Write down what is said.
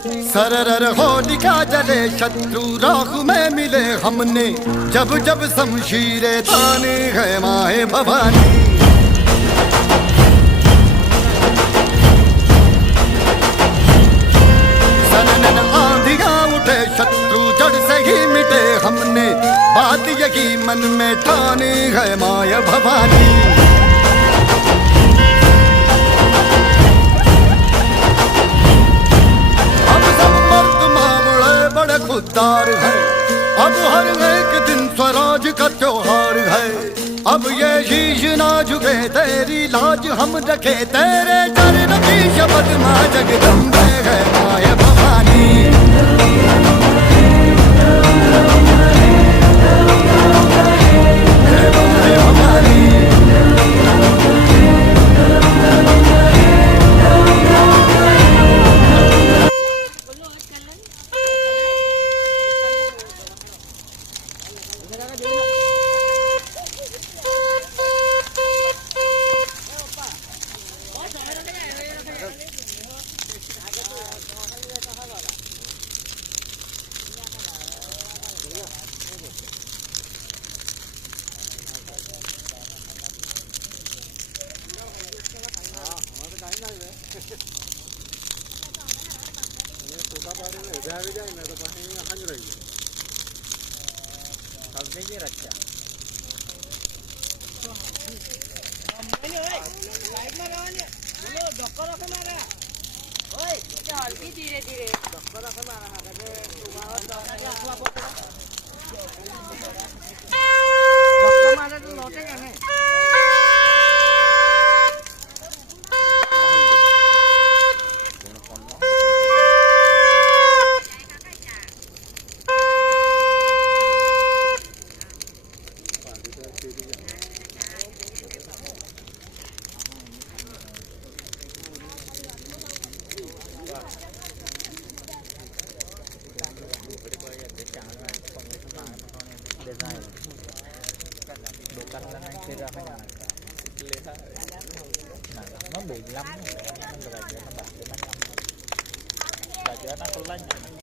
सरर होलिका जले शत्रु राख में मिले हमने, जब जब शमशीरे ताने है माए भवानी। सनन आंधियां उठे शत्रु जड़ से ही मिटे हमने, बात यही मन में ठाने है माए भवानी। खुददार है अब हर एक दिन स्वराज का त्योहार है। अब ये शीश ना झुके तेरी लाज हम रखे, तेरे चरण की शपथ मां जगदम्बे है माए Bhavani. Nó bị lắm, nó là nó bật nó lắm. Là nó có lạnh.